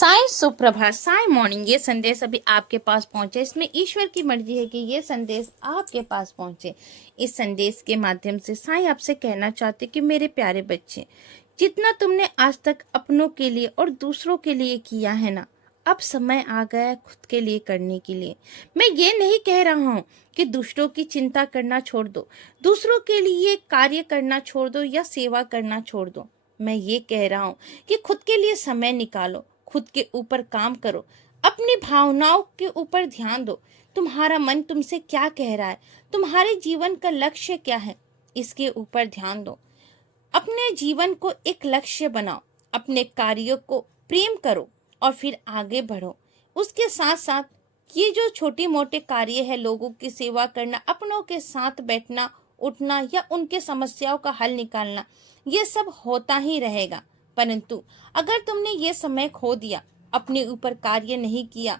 साई सुप्रभात, साई मॉर्निंग। ये संदेश अभी आपके पास पहुंचे। इसमें ईश्वर की मर्जी है कि ये संदेश आपके पास पहुंचे। इस संदेश के माध्यम से साई आपसे कहना चाहते कि मेरे प्यारे बच्चे, जितना तुमने आज तक अपनों के लिए और दूसरों के लिए किया है ना, अब समय आ गया है खुद के लिए करने के लिए। मैं ये नहीं कह रहा हूँ कि दूसरों की चिंता करना छोड़ दो, दूसरों के लिए कार्य करना छोड़ दो या सेवा करना छोड़ दो। मैं ये कह रहा हूँ कि खुद के लिए समय निकालो, खुद के ऊपर काम करो, अपनी भावनाओं के ऊपर ध्यान दो। तुम्हारा मन तुमसे क्या कह रहा है, तुम्हारे जीवन का लक्ष्य क्या है, इसके ऊपर ध्यान दो। अपने जीवन को एक लक्ष्य बनाओ, अपने कार्यों को प्रेम करो और फिर आगे बढ़ो। उसके साथ साथ ये जो छोटे मोटे कार्य है, लोगों की सेवा करना, अपनों के साथ बैठना उठना या उनके समस्याओं का हल निकालना, ये सब होता ही रहेगा। परंतु अगर तुमने ये समय खो दिया, अपने ऊपर कार्य नहीं किया,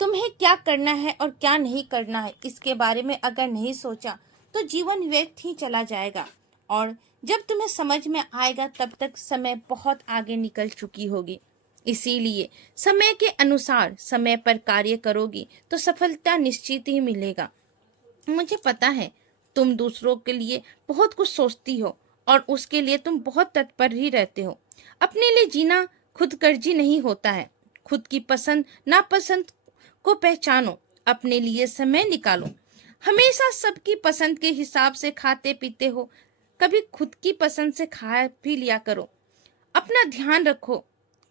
तुम्हें क्या करना है और क्या नहीं करना है इसके बारे में अगर नहीं सोचा, तो जीवन व्यर्थ ही चला जाएगा। और जब तुम्हें समझ में आएगा तब तक समय बहुत आगे निकल चुकी होगी। इसीलिए समय के अनुसार समय पर कार्य करोगी तो सफलता निश्चित ही मिलेगा। मुझे पता है तुम दूसरों के लिए बहुत कुछ सोचती हो और उसके लिए तुम बहुत तत्पर ही रहते हो। अपने लिए जीना खुद कर्जी नहीं होता है। खुद की पसंद नापसंद को पहचानो, अपने लिए समय निकालो। हमेशा सबकी पसंद के हिसाब से खाते पीते हो, कभी खुद की पसंद से खा भी लिया करो। अपना ध्यान रखो,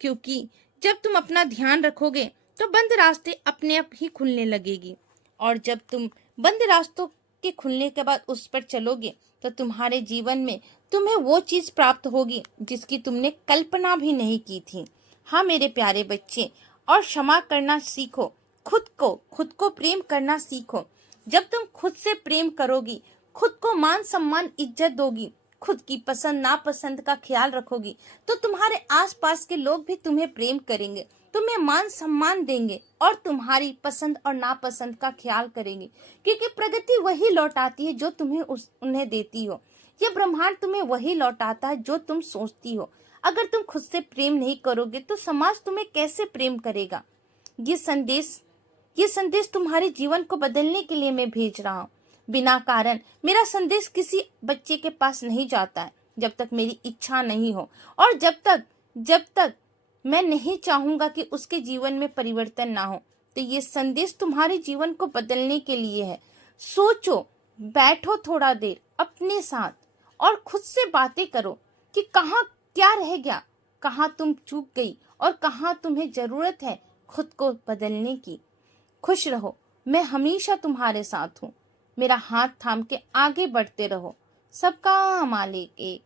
क्योंकि जब तुम अपना ध्यान रखोगे तो बंद रास्ते अपने आप ही खुलने लगेगी। और जब तुम बंद रास्तों के खुलने के बाद उस पर चलोगे तो तुम्हारे जीवन में तुम्हें वो चीज प्राप्त होगी जिसकी तुमने कल्पना भी नहीं की थी। हाँ मेरे प्यारे बच्चे, और क्षमा करना सीखो, खुद को प्रेम करना सीखो। जब तुम खुद से प्रेम करोगी, खुद को मान सम्मान इज्जत दोगी, खुद की पसंद नापसंद का ख्याल रखोगी, तो तुम्हारे आसपास के लोग भी तुम्हें प्रेम करेंगे, तुम्हें मान सम्मान देंगे और तुम्हारी पसंद और नापसंद का ख्याल करेंगे। क्योंकि प्रगति वही लौटाती है जो तुम्हें उन्हें देती हो। ये ब्रह्मांड तुम्हें वही लौटाता है जो तुम सोचती हो। अगर तुम खुद से प्रेम नहीं करोगे तो समाज तुम्हें कैसे प्रेम करेगा। ये संदेश तुम्हारे जीवन को बदलने के लिए मैं भेज रहा हूँ। बिना कारण मेरा संदेश किसी बच्चे के पास नहीं जाता है जब तक मेरी इच्छा नहीं हो, और जब तक मैं नहीं चाहूंगा कि उसके जीवन में परिवर्तन ना हो। तो ये संदेश तुम्हारे जीवन को बदलने के लिए है। सोचो, बैठो थोड़ा देर अपने साथ और खुद से बातें करो कि कहाँ क्या रह गया, कहाँ तुम चूक गई और कहाँ तुम्हें जरूरत है खुद को बदलने की। खुश रहो, मैं हमेशा तुम्हारे साथ हूँ। मेरा हाथ थाम के आगे बढ़ते रहो। सबका मालिक एक।